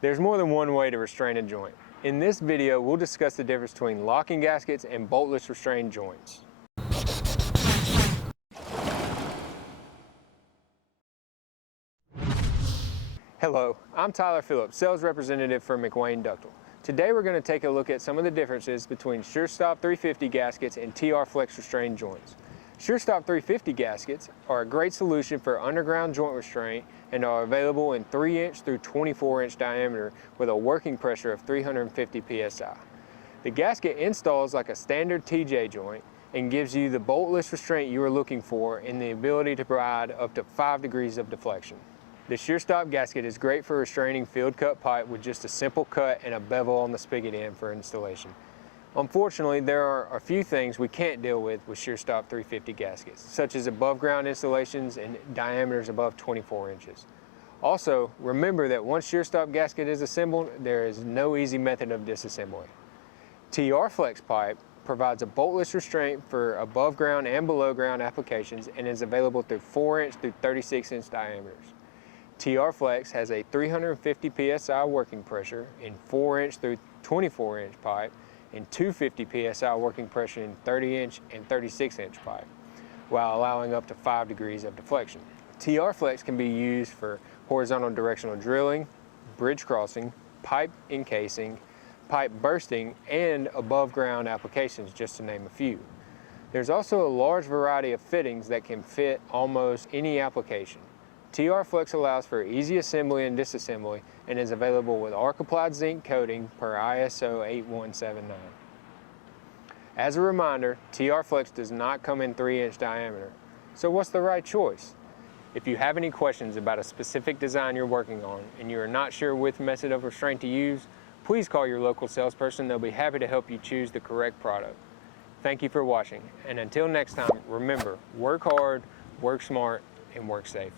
There's more than one way to restrain a joint. In this video, we'll discuss the difference between locking gaskets and boltless restrained joints. Hello, I'm Tyler Phillips, sales representative for McWane Ductile. Today we're going to take a look at some of the differences between SureStop 350 gaskets and TR Flex restrained joints. SureStop 350 gaskets are a great solution for underground joint restraint and are available in 3-inch through 24-inch diameter with a working pressure of 350 psi. The gasket installs like a standard TJ joint and gives you the boltless restraint you are looking for and the ability to provide up to 5 degrees of deflection. The SureStop gasket is great for restraining field cut pipe with just a simple cut and a bevel on the spigot end for installation. Unfortunately, there are a few things we can't deal with SureStop 350 gaskets, such as above ground installations and diameters above 24 inches. Also, remember that once SureStop gasket is assembled, there is no easy method of disassembly. TR Flex pipe provides a boltless restraint for above ground and below ground applications and is available through 4-inch through 36-inch diameters. TR Flex has a 350 psi working pressure in 4-inch through 24-inch pipe and 250 psi working pressure in 30-inch and 36-inch pipe, while allowing up to 5 degrees of deflection. TR Flex can be used for horizontal directional drilling, bridge crossing, pipe encasing, pipe bursting, and above ground applications, just to name a few. There's also a large variety of fittings that can fit almost any application. TR Flex allows for easy assembly and disassembly and is available with arc-applied zinc coating per ISO 8179. As a reminder, TR Flex does not come in 3-inch diameter. So what's the right choice? If you have any questions about a specific design you're working on and you are not sure which method of restraint to use, please call your local salesperson. They'll be happy to help you choose the correct product. Thank you for watching, and until next time, remember, work hard, work smart, and work safe.